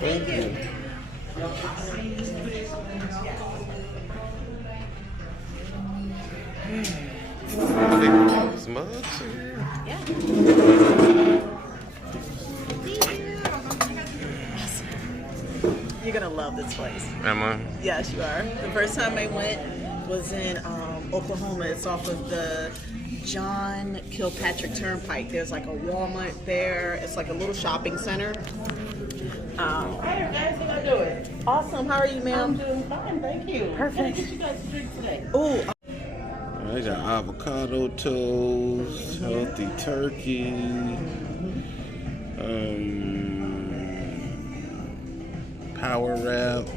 Thank you. Some mugs here. Yeah. You're gonna love this place. Am I? Yes, you are. The first time I went was in Oklahoma. It's off of the John Kilpatrick Turnpike. There's like a Walmart there. It's like a little shopping center. Hi guys, how you doing? Awesome. How are you, ma'am? I'm doing fine, thank you. Perfect. What you guys to drink today? Oh, I got avocado toast, healthy turkey, power wrap.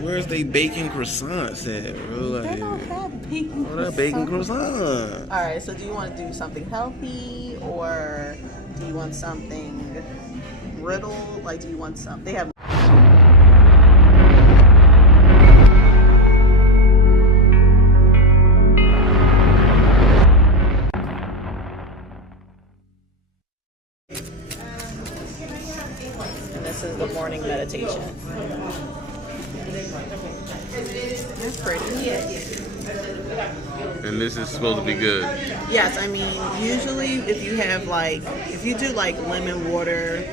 Where's they bacon croissants at, bro? they don't have bacon. Oh, that bacon croissant. All right. So, do you want to do something healthy, or do you want something brittle? Like, do you want some? They have. And this is the morning meditation. That's pretty. And this is supposed to be good. Yes, I mean, usually if you have if you do like lemon water,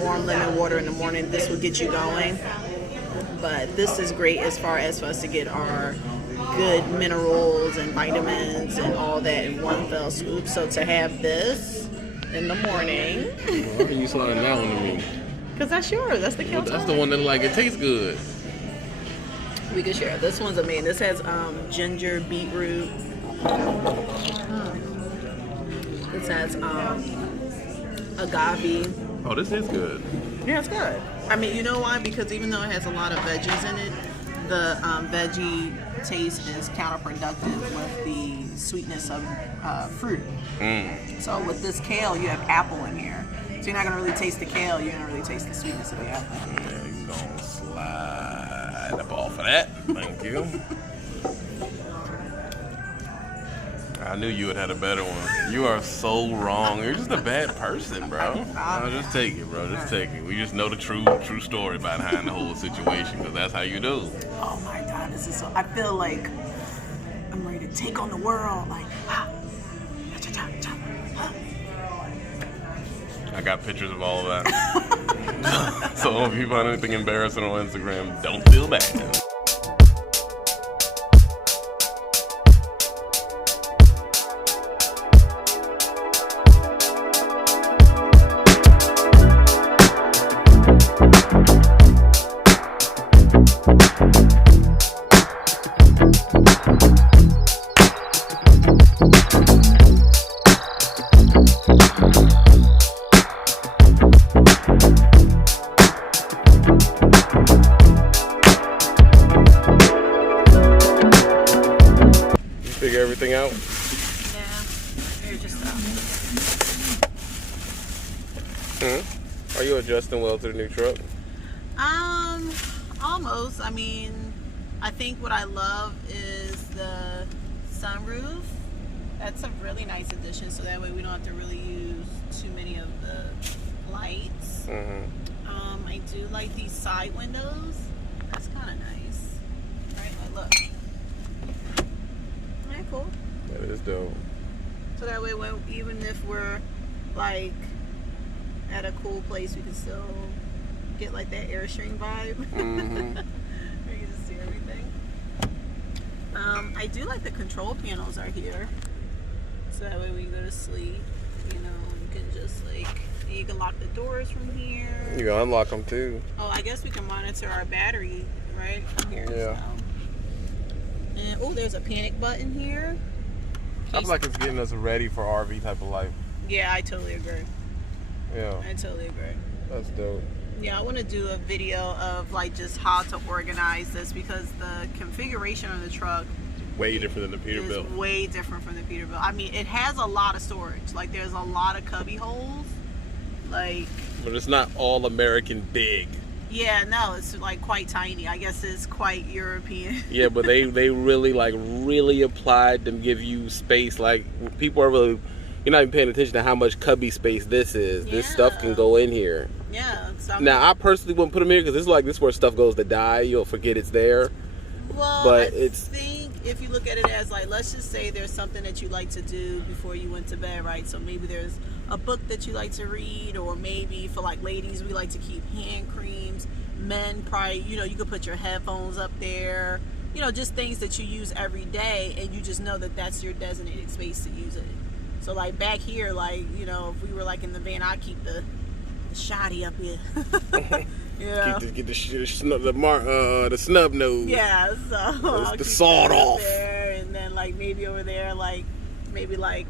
warm lemon water in the morning, this will get you going. But this is great as far as for us to get our good minerals and vitamins and all that in one fell swoop. So to have this in the morning. Why are you sliding that one to me? Because that's yours. That's the Kilton. That's the one that it tastes good. We can share. This one's amazing. This has ginger, beetroot. This has agave. Oh, this is good. Yeah, it's good. I mean, you know why? Because even though it has a lot of veggies in it, the veggie taste is counterproductive with the sweetness of fruit. So with this kale, you have apple in here. So you're not going to really taste the kale. You're going to really taste the sweetness of the apple. Yeah, you gonna slide up off of that. Thank you. I knew you would have had a better one. You are so wrong. You're just a bad person, bro. No, just take it, bro. Just take it. We just know the true story behind the whole situation, because that's how you do. Oh my God, this is so. I feel like I'm ready to take on the world. Like, I got pictures of all of that. So if you find anything embarrassing on Instagram, don't feel bad. Figure everything out? yeah, you're just Are you adjusting well to the new truck? almost. I mean, I think what I love is the sunroof. That's a really nice addition, so that way we don't have to really use too many of the lights. I do like these side windows. That's kind of nice. Right, like look. Alright, cool. That is dope. So that way, even if we're like at a cool place, we can still get like that Airstream vibe. We can just see everything. I do like the control panels are here, so that way when you go to sleep, you know, you can just you can lock the doors from here. You can unlock them too. Oh, I guess we can monitor our battery right from here. Yeah. So. And oh, there's a panic button here. I feel like it's getting us ready for RV type of life. Yeah, I totally agree. Yeah. I totally agree. That's dope. Yeah, I want to do a video of just how to organize this, because the configuration of the truck Way different than the Peterbilt. is way different from the Peterbilt. I mean, it has a lot of storage. Like, there's a lot of cubby holes. Like, But it's not all American big. yeah, no, it's quite tiny. I guess it's quite European. Yeah, but they really really applied to give you space. Like, people are really you're not even paying attention to how much cubby space this is. This stuff can Yeah. go in here. Yeah. So Now, I personally wouldn't put them here because this is where stuff goes to die. You'll forget it's there. Well, But I it's- think if you look at it as like, let's just say there's something that you like to do before you went to bed, right? So maybe there's a book that you like to read, or maybe for like ladies, we like to keep hand creams. Men probably, you could put your headphones up there. Just things that you use every day, and you just know that that's your designated space to use it. So like back here, like, if we were like in the van, I'd keep the shoddy up here. Get the snub nose. Yeah, so I'll the keep sawed that up off. there, and then like maybe over there, like maybe like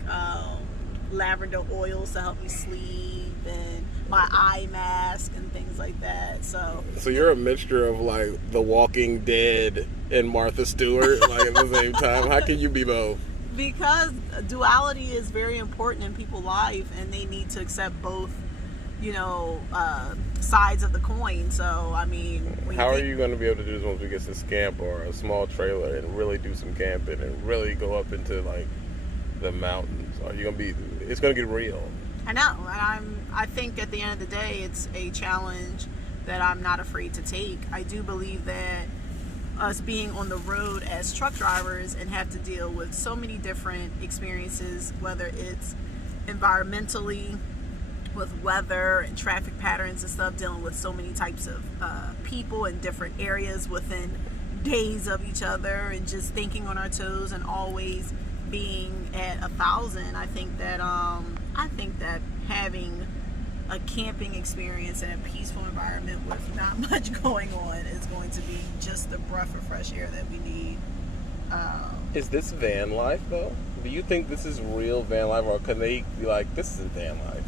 lavender oils to help me sleep, and my eye mask and things like that. So you're a mixture of like The Walking Dead and Martha Stewart, like at the same time. How can you be both? because duality is very important in people's life, and they need to accept both, sides of the coin. So I mean, How are you going to be able to do this once we get this camp or a small trailer and really do some camping and really go up into like the mountains? Are you going to be? It's going to get real. I know, and I think at the end of the day, it's a challenge that I'm not afraid to take. I do believe that us being on the road as truck drivers and have to deal with so many different experiences, whether it's environmentally, with weather and traffic patterns and stuff, dealing with so many types of people in different areas within days of each other, and just thinking on our toes and always being at 1,000. I think that having a camping experience in a peaceful environment with not much going on is going to be just the breath of fresh air that we need. Is this van life though? Do you think this is real van life, or can they be like, this isn't van life?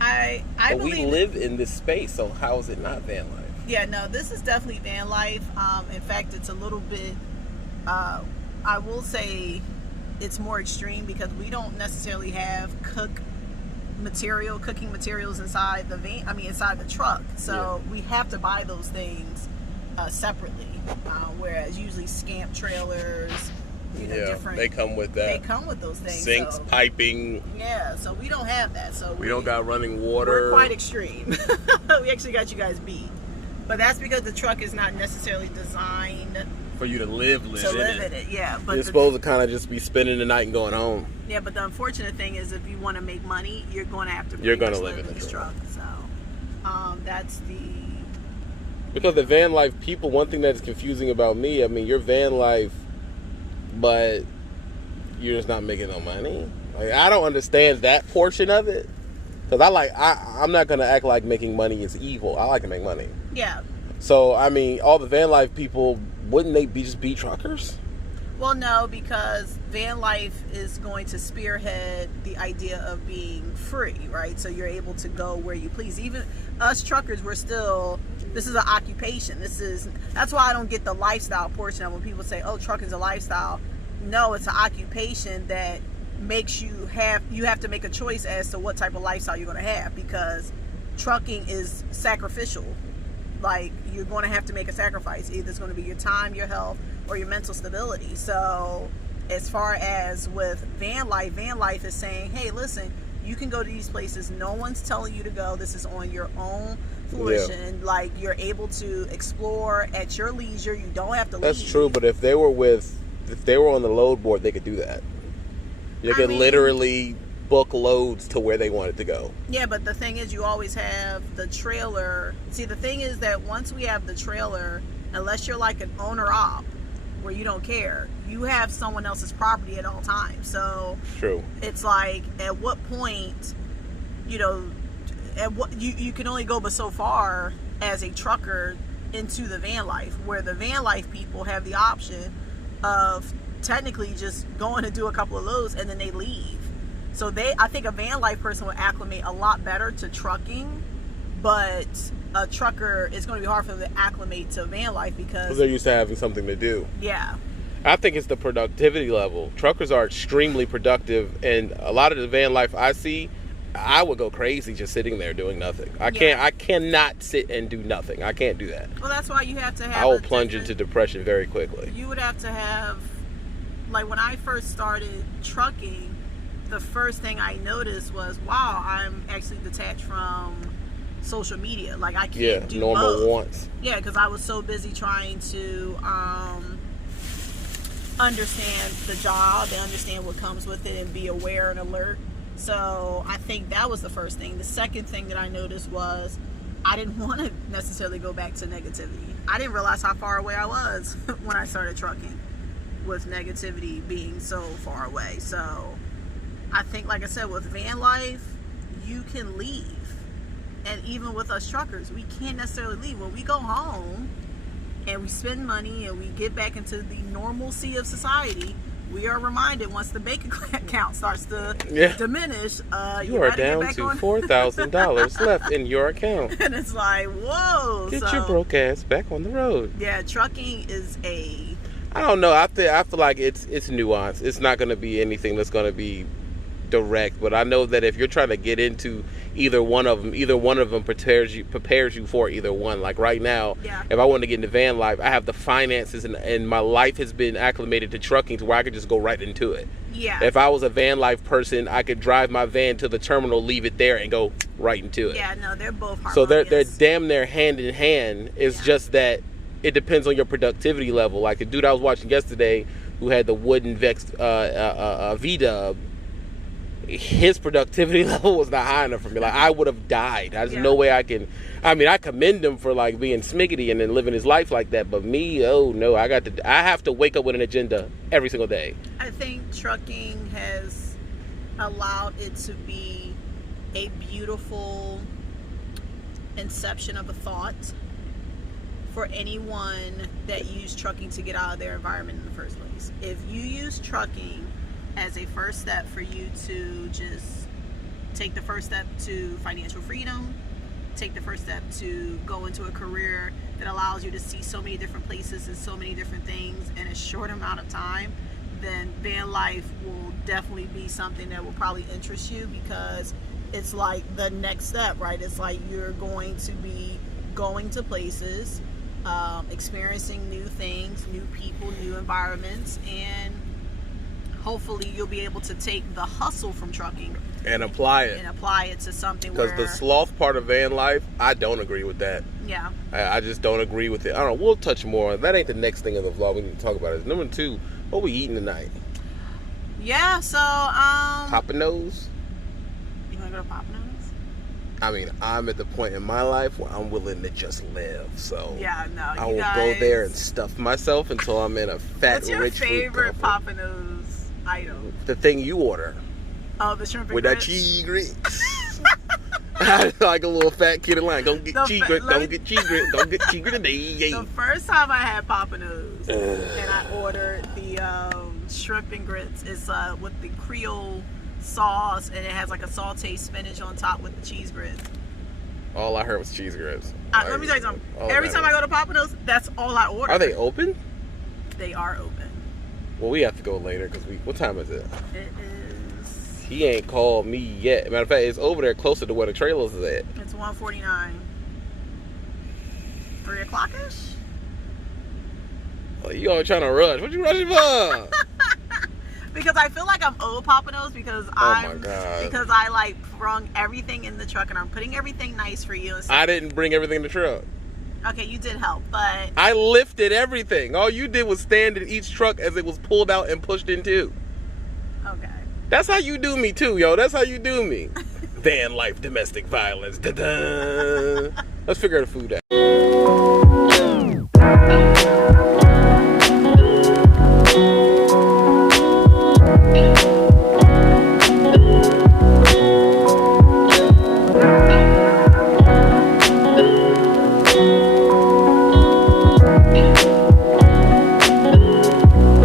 I But believe we live in this space, so how is it not van life? Yeah, no, this is definitely van life. In fact, it's a little bit, I will say it's more extreme because we don't necessarily have cooking materials inside the van, inside the truck. So we have to buy those things separately. Whereas usually scamp trailers, different. They come with that. They come with those things. Sinks, so, piping. yeah, so we don't have that. So We don't got running water. We're quite extreme. We actually got you guys beat. But that's because the truck is not necessarily designed For you to live to in live it. in it. Yeah, but You're supposed to kind of just be spending the night and going home. yeah, but the unfortunate thing is, if you want to make money, you're going to have to. You're pretty gonna much live in the this truck. So, that's the. Because the van life people, one thing that's confusing about me, you're van life, but you're just not making no money. Like, I don't understand that portion of it. Because I'm not going to act like making money is evil. I like to make money. Yeah. So, all the van life people, wouldn't they just be truckers? Well, no, because van life is going to spearhead the idea of being free, right? So you're able to go where you please. Even us truckers, this is an occupation. That's why I don't get the lifestyle portion of when people say, oh, trucking is a lifestyle. No, it's an occupation that makes you have to make a choice as to what type of lifestyle you're going to have, because trucking is sacrificial. Like, you're going to have to make a sacrifice. Either it's going to be your time, your health, or your mental stability. So as far as with van life is saying, hey, listen, you can go to these places. No one's telling you to go. This is on your own fruition. Like, you're able to explore at your leisure. You don't have to leave. That's true, but if they were on the load board, they could do that. They could literally book loads to where they wanted to go. Yeah, but the thing is, you always have the trailer. See, the thing is that once we have the trailer, unless you're like an owner-op where you don't care, you have someone else's property at all times. So True. It's like, at what point, you can only go but so far as a trucker into the van life, where the van life people have the option of technically just going to do a couple of loads and then they leave. So I think a van life person would acclimate a lot better to trucking, but a trucker, it's going to be hard for them to acclimate to van life because they're used to having something to do. Yeah. I think it's the productivity level. Truckers are extremely productive, and a lot of the van life I see, I would go crazy just sitting there doing nothing. I cannot sit and do nothing. I can't do that. Well, that's why you have to have I will plunge into depression very quickly. You would have to have, like, when I first started trucking, the first thing I noticed was, wow, I'm actually detached from social media. Like, I can't do normal both. wants. Yeah, because I was so busy trying to understand the job and understand what comes with it and be aware and alert. So I think that was the first thing. The second thing that I noticed was I didn't want to necessarily go back to negativity. I didn't realize how far away I was when I started trucking, with negativity being so far away. So I think, like I said, with van life, you can leave. And even with us truckers, we can't necessarily leave. When we go home and we spend money and we get back into the normalcy of society, we are reminded once the bank account starts to diminish, you are down to $4,000 left in your account. And it's like, whoa. Get your broke ass back on the road. Yeah, trucking is I don't know. I feel like it's nuanced. It's not going to be anything that's going to be direct, but I know that if you're trying to get into either one of them prepares you for either one. Like right now, if I want to get into van life, I have the finances and my life has been acclimated to trucking to where I could just go right into it. Yeah. If I was a van life person, I could drive my van to the terminal, leave it there, and go right into it. Yeah, no, they're both harmonious. So they're damn near hand in hand. It's just that it depends on your productivity level. Like the dude I was watching yesterday who had the wooden Vex V-dub, his productivity level was not high enough for me. Like, I would have died. There's no way I can. I mean, I commend him for like being smiggity and then living his life like that. But me, oh no, I have to wake up with an agenda every single day. I think trucking has allowed it to be a beautiful inception of a thought for anyone that used trucking to get out of their environment in the first place. If you use trucking as a first step for you to just take the first step to financial freedom, take the first step to go into a career that allows you to see so many different places and so many different things in a short amount of time, then van life will definitely be something that will probably interest you, because it's like the next step, right? It's like you're going to be going to places, experiencing new things, new people, new environments, and hopefully you'll be able to take the hustle from trucking and apply it to something. Because the sloth part of van life, I don't agree with that. Yeah. I just don't agree with it. I don't know. We'll touch more. That ain't the next thing of the vlog we need to talk about. Is number 2, what we eating tonight? Yeah, so Papanos? You wanna go to Papanos? I mean, I'm at the point in my life where I'm willing to just live. So yeah, no, I will go there and stuff myself until I'm in a fat, rich food. What's your favorite Papanos item? The thing you order. Oh, the shrimp and with grits? That cheese grits. Like a little fat kid in line. Don't get cheese grits. Don't get cheese grits. Don't get cheese grits today. The first time I had Papanos and I ordered the shrimp and grits, it's with the Creole sauce, and it has like a sauteed spinach on top with the cheese grits. All I heard was cheese grits. Let me tell you something. Every time I go to Papanos, that's all I order. Are they open? They are open. Well, we have to go later because what time is it? It is. He ain't called me yet. Matter of fact, it's over there closer to where the trailers is at. It's 1:49. 3 o'clock-ish? Well, you all trying to rush. What you rushing for? Because I feel like I'm owed Papanos because because I like brung everything in the truck and I'm putting everything nice for you. And I didn't bring everything in the truck. Okay, you did help, but I lifted everything. All you did was stand in each truck as it was pulled out and pushed into. Okay. That's how you do me too, yo. That's how you do me. Van life, domestic violence. Da-da. Let's figure the food out.